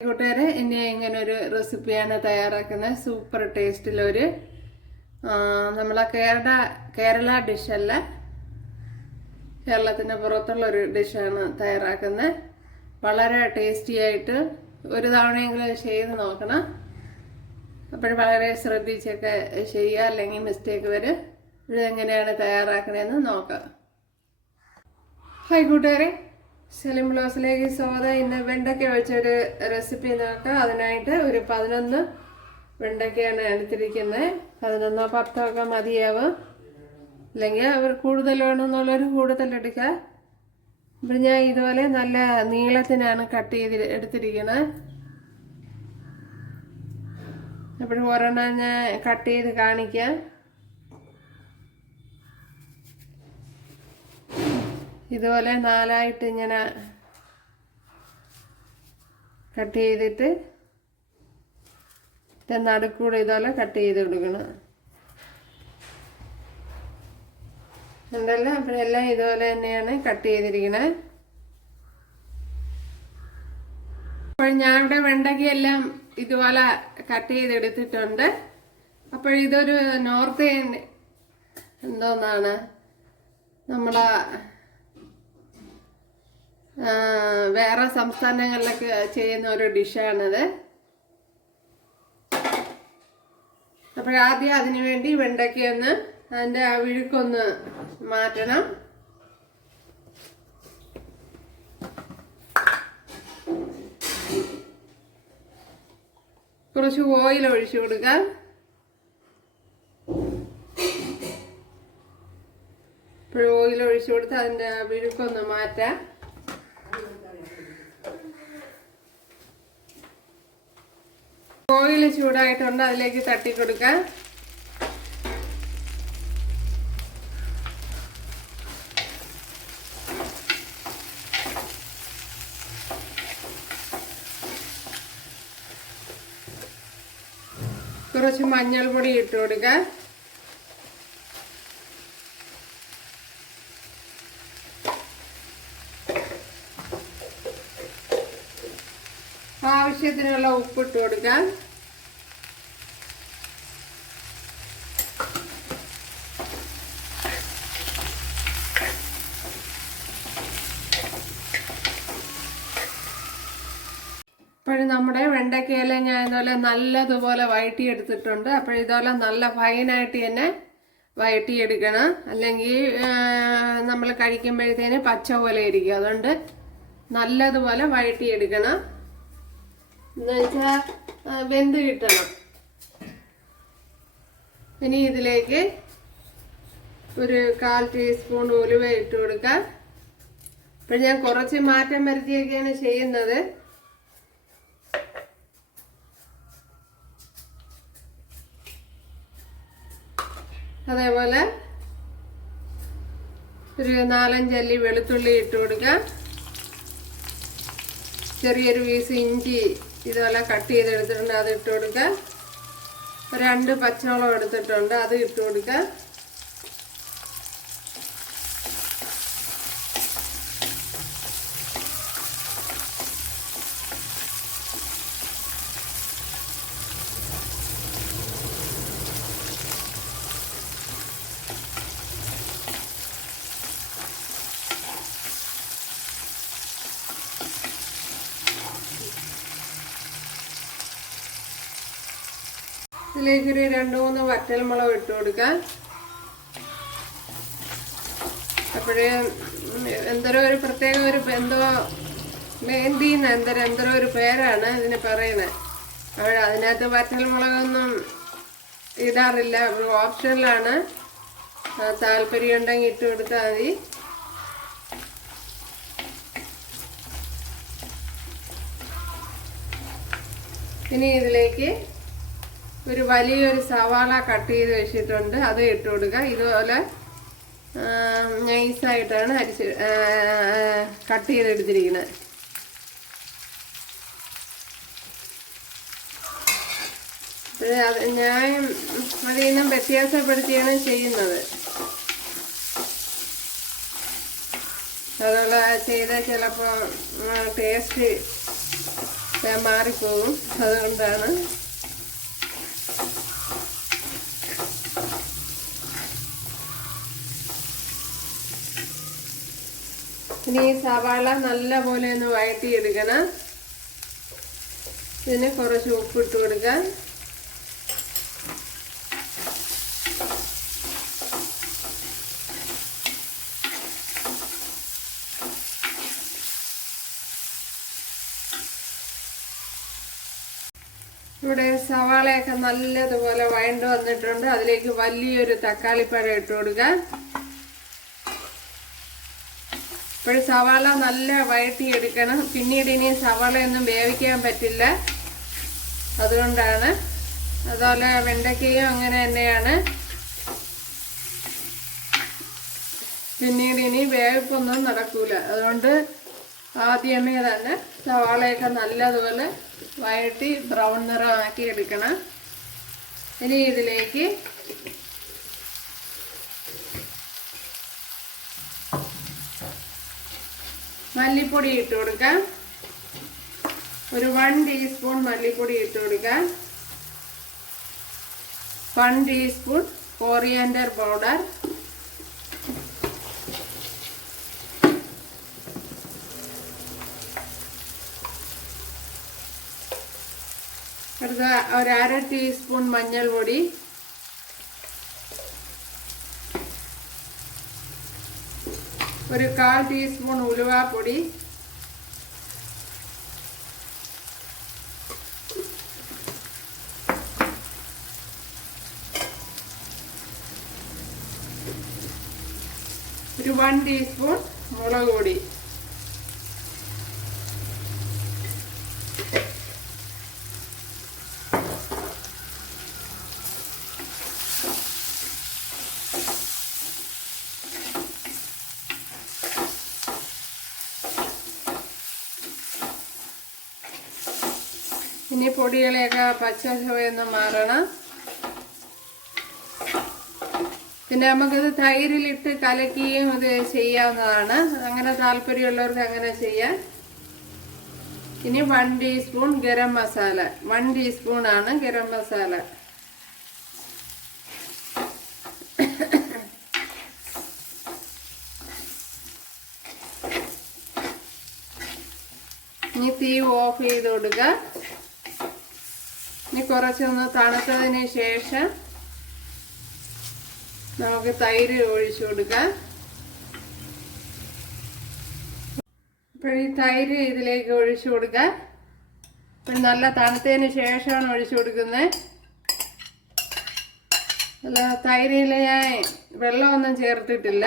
കൂട്ടുകാരെ ഇനി ഇങ്ങനെ ഒരു റെസിപ്പിയാണ് തയ്യാറാക്കുന്നത്. സൂപ്പർ ടേസ്റ്റിലൊരു നമ്മളെ കേരള കേരള ഡിഷല്ല കേരളത്തിന് പുറത്തുള്ള ഒരു ഡിഷാണ് തയ്യാറാക്കുന്നത്. വളരെ ടേസ്റ്റി ആയിട്ട് ഒരു തവണയെങ്കിലും ചെയ്ത് നോക്കണം. അപ്പോൾ വളരെ ശ്രദ്ധിച്ചൊക്കെ ചെയ്യുക അല്ലെങ്കിൽ മിസ്റ്റേക്ക് വരും ഇതെങ്ങനെയാണ് തയ്യാറാക്കണതെന്ന് നോക്കാം ഹായ് കൂട്ടുകാരെ സെലിം ബ്ലോസിലേക്ക് സ്വാഗതം. ഇന്ന് വെണ്ടയ്ക്ക വെച്ചൊരു റെസിപ്പി നോക്കാം. അതിനായിട്ട് ഒരു പതിനൊന്ന് വെണ്ടയ്ക്കയാണ് എടുത്തിരിക്കുന്നത്. പതിനൊന്നോ പത്തോ ഒക്കെ മതിയാവും. അല്ലെങ്കിൽ അവർ കൂടുതൽ വേണമെന്നുള്ളൊരു കൂടുതൽ എടുക്കുക. അപ്പം ഞാൻ ഇതുപോലെ നല്ല നീളത്തിനാണ് കട്ട് ചെയ്ത് എടുത്തിരിക്കുന്നത്. അപ്പോൾ ഒരെണ്ണം ഞാൻ കട്ട് ചെയ്ത് കാണിക്കാം. ഇതുപോലെ നാലായിട്ട് ഇങ്ങനെ കട്ട് ചെയ്തിട്ട് നടുക്കൂടെ ഇതുപോലെ കട്ട് ചെയ്ത് കൊടുക്കണം. ഉണ്ടല്ലോ? അപ്പോൾ എല്ലാം ഇതുപോലെ തന്നെയാണ് കട്ട് ചെയ്തിരിക്കണത് അപ്പോൾ ഞാൻ ഇവിടെ വെണ്ടയ്ക്കെല്ലാം ഇതുപോലെ കട്ട് ചെയ്തെടുത്തിട്ടുണ്ട്. അപ്പോൾ ഇതൊരു നോർത്ത് എന്തോന്നാണ്? നമ്മളെ വേറെ സംസ്ഥാനങ്ങളിലൊക്കെ ചെയ്യുന്ന ഒരു ഡിഷാണിത്. അപ്പോഴാദ്യം അതിനുവേണ്ടി വേണ്ടി വെണ്ടയ്ക്ക ഒന്ന് അതിന്റെ ആ വിഴുക്കൊന്ന് മാറ്റണം. കുറച്ച് ഓയിൽ ഒഴിച്ചു കൊടുക്കാം. ഇപ്പോഴും ഓയിൽ ഒഴിച്ചു കൊടുത്ത് അതിന്റെ വിഴുക്കൊന്ന് മാറ്റാം. ഓയിൽ ചൂടായിട്ടുണ്ട് അതിലേക്ക് തട്ടി കൊടുക്കാം. കുറച്ച് മഞ്ഞൾപ്പൊടി ഇട്ട് കൊടുക്കുക ആവശ്യത്തിനുള്ള ഉപ്പിട്ട് കൊടുക്കാം. അപ്പോഴും നമ്മുടെ വെണ്ടയ്ക്കയില ഞാൻ ഇതുപോലെ നല്ലതുപോലെ വഴറ്റിയെടുത്തിട്ടുണ്ട്. അപ്പോൾ ഇതുപോലെ നല്ല ഫൈനായിട്ട് തന്നെ വഴറ്റിയെടുക്കണം. അല്ലെങ്കിൽ നമ്മൾ കഴിക്കുമ്പോഴത്തേന് പച്ച പോലെ ഇരിക്കും. അതുകൊണ്ട് നല്ലതുപോലെ വഴറ്റിയെടുക്കണം. എന്നുവെച്ചാൽ വെന്ത് കിട്ടണം. ഇനി ഇതിലേക്ക് ഒരു കാൽ ടീസ്പൂൺ ഉലുവ ഇട്ട് കൊടുക്കാം. അപ്പം ഞാൻ കുറച്ച് മാറ്റം വരുത്തിയൊക്കെയാണ് ചെയ്യുന്നത്. അതേപോലെ ഒരു നാലഞ്ചല്ലി വെളുത്തുള്ളി ഇട്ട് കൊടുക്കാം ചെറിയൊരു പീസ് ഇഞ്ചി ഇതുപോലെ കട്ട് ചെയ്തെടുത്തിട്ടുണ്ട് അത് ഇട്ട് കൊടുക്കുക. രണ്ട് പച്ചമുളക് എടുത്തിട്ടുണ്ട് അത് ഇട്ട് കൊടുക്കുക. ഇതിലേക്കൊരു രണ്ട് മൂന്ന് വറ്റൽമുളക് ഇട്ട് കൊടുക്കാം. അപ്പോഴേ എന്തോ ഒരു പ്രത്യേക ഒരു എന്തോ മേന്തിന്ന് എന്തോ എന്തോ ഒരു പേരാണ് ഇതിന് പറയുന്നത്. അപ്പോൾ അതിനകത്ത് വറ്റൽമുളകൊന്നും ഇടാറില്ല. ഓപ്ഷനിലാണ്. താല്പര്യം ഉണ്ടെങ്കിൽ ഇട്ട് കൊടുത്താൽ മതി. ഇനി ഇതിലേക്ക് ഒരു വലിയൊരു സവാള കട്ട് ചെയ്ത് വെച്ചിട്ടുണ്ട്. അത് ഇട്ട് കൊടുക്കുക. ഇതുപോലെ നൈസായിട്ടാണ് അരിച്ച് കട്ട് ചെയ്തെടുത്തിരിക്കുന്നത്. ഞാൻ അതിൽ നിന്നും വ്യത്യാസപ്പെടുത്തിയാണ് ചെയ്യുന്നത്. അതുപോലെ ചെയ്ത ചിലപ്പോൾ ടേസ്റ്റ് മാറിപ്പോകും. അതുകൊണ്ടാണ് ഇനി ഈ സവാള നല്ലപോലെ ഒന്ന് വഴറ്റിയെടുക്കണം ഇതിന് കുറച്ച് ഉപ്പിട്ട് കൊടുക്കാം ഇവിടെ സവാളയൊക്കെ നല്ലതുപോലെ വഴണ്ട് വന്നിട്ടുണ്ട്. അതിലേക്ക് വലിയൊരു തക്കാളിപ്പഴം ഇട്ട് കൊടുക്കാം ഇപ്പോൾ സവാള നല്ല വഴറ്റിയെടുക്കണം. പിന്നീട് ഇനി സവാളയൊന്നും വേവിക്കാൻ പറ്റില്ല. അതുകൊണ്ടാണ് അതുപോലെ വെണ്ടയ്ക്കയും അങ്ങനെ തന്നെയാണ്. പിന്നീട് ഇനി വേവിപ്പൊന്നും നടക്കൂല. അതുകൊണ്ട് ആദ്യമേ തന്നെ സവാളയൊക്കെ നല്ലതുപോലെ വഴറ്റി ബ്രൗൺ നിറമാക്കി എടുക്കണം ഇനി ഇതിലേക്ക് മല്ലിപ്പൊടി ഇട്ട് കൊടുക്കാം. ഒരു വൺ ടീസ്പൂൺ മല്ലിപ്പൊടി ഇട്ട് കൊടുക്കാം. വൺ ടീസ്പൂൺ കോറിയാൻഡർ പൗഡർ ഒരു അര ടീസ്പൂൺ മഞ്ഞൾ ഒരു കാൽ ടീസ്പൂൺ ഉലുവാപ്പൊടി. ഒരു വൺ ടീസ്പൂൺ മുളക് പൊടി ഇനി പൊടികളെയൊക്കെ പച്ച ചുവയൊന്ന് മാറണം. പിന്നെ നമുക്കിത് തൈരിലിട്ട് കലക്കുകയും ഇത് ചെയ്യാവുന്നതാണ്. അങ്ങനെ താല്പര്യമുള്ളവർക്ക് അങ്ങനെ ചെയ്യാം. ഇനി one teaspoon garam masala. One teaspoon ആണ് ഗരം മസാല. ഇനി തീ ഓഫ് ചെയ്ത് കൊടുക്കുക ഇനി കുറച്ചൊന്ന് തണുത്തതിന് ശേഷം നമുക്ക് തൈര് ഒഴിച്ചു കൊടുക്കാം. അപ്പോൾ ഈ തൈര് ഇതിലേക്ക് ഒഴിച്ചു കൊടുക്കാം. ഇപ്പം നല്ല തണുത്തതിന് ശേഷമാണ് ഒഴിച്ചു കൊടുക്കുന്നത്. അല്ല തൈരിൽ ഞാൻ വെള്ളമൊന്നും ചേർത്തിട്ടില്ല.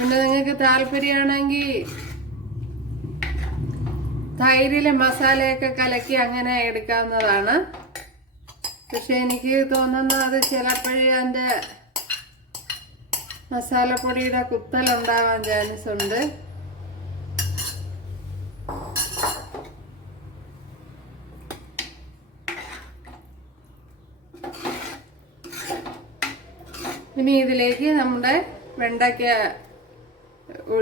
പിന്നെ നിങ്ങൾക്ക് താല്പര്യമാണെങ്കിൽ തൈരിലെ മസാലയൊക്കെ കലക്കി അങ്ങനെ എടുക്കാവുന്നതാണ്. പക്ഷെ എനിക്ക് തോന്നുന്നു അത് ചിലപ്പോഴും അതിന്റെ മസാലപ്പൊടിയുടെ കുത്തലുണ്ടാവാൻ ചാൻസ് ഉണ്ട്. ഇനി ഇതിലേക്ക് നമ്മുടെ വെണ്ടയ്ക്ക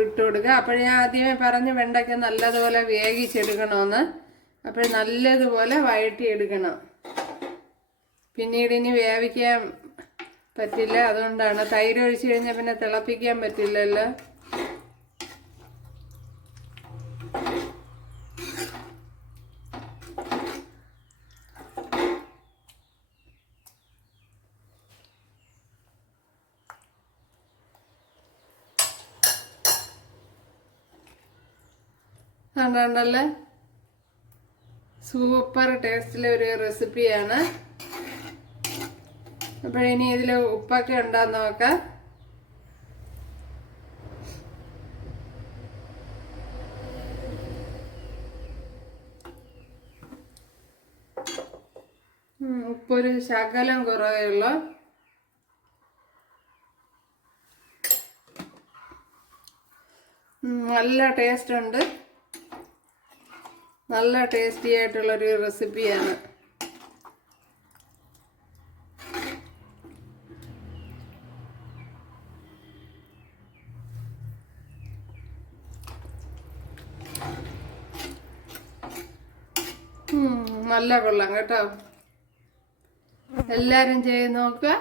ഇട്ട് കൊടുക്കുക അപ്പോൾ ഞാൻ ആദ്യമേ പറഞ്ഞ് വെണ്ടയ്ക്ക നല്ലതുപോലെ വേവിച്ചെടുക്കണമെന്ന്. അപ്പോൾ നല്ലതുപോലെ വഴറ്റിയെടുക്കണം. പിന്നീട് ഇനി വേവിക്കാൻ പറ്റില്ല. അതുകൊണ്ടാണ് തൈര് ഒഴിച്ച് കഴിഞ്ഞാൽ പിന്നെ തിളപ്പിക്കാൻ പറ്റില്ലല്ലോ. കണ്ടല്ലേ സൂപ്പർ ടേസ്റ്റിലെ ഒരു റെസിപ്പിയാണ്. അപ്പോഴിനി ഇതിൽ ഉപ്പൊക്കെ ഉണ്ടാന്ന് നോക്കാം. ഉപ്പൊരു ശകലം കുറവേ ഉള്ളൂ. നല്ല ടേസ്റ്റ് ഉണ്ട്. നല്ല ടേസ്റ്റി ആയിട്ടുള്ളൊരു റെസിപ്പിയാണ് നല്ല കൊള്ളാം കേട്ടോ. എല്ലാവരും ചെയ്ത് നോക്കുക.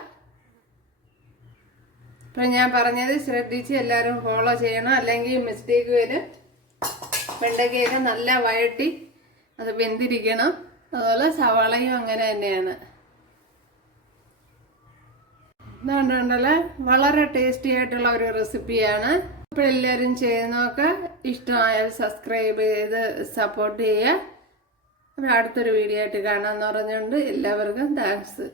ഇപ്പം ഞാൻ പറഞ്ഞത് ശ്രദ്ധിച്ച് എല്ലാവരും ഫോളോ ചെയ്യണം. അല്ലെങ്കിൽ മിസ്റ്റേക്ക് വരും. വെണ്ടയ്ക്കയൊക്കെ നല്ല വഴട്ടി അത് വെന്തിരിക്കണം. അതുപോലെ സവാളയും അങ്ങനെ തന്നെയാണ്. ഇതുകൊണ്ടുണ്ടല്ലോ വളരെ ടേസ്റ്റി ആയിട്ടുള്ള ഒരു റെസിപ്പിയാണ് അപ്പോൾ എല്ലാവരും ചെയ്ത് നോക്കുക ഇഷ്ടമായാൽ സബ്സ്ക്രൈബ് ചെയ്ത് സപ്പോർട്ട് ചെയ്യുക. അടുത്തൊരു വീഡിയോ ആയിട്ട് കാണാമെന്ന് പറഞ്ഞുകൊണ്ട് എല്ലാവർക്കും താങ്ക്സ്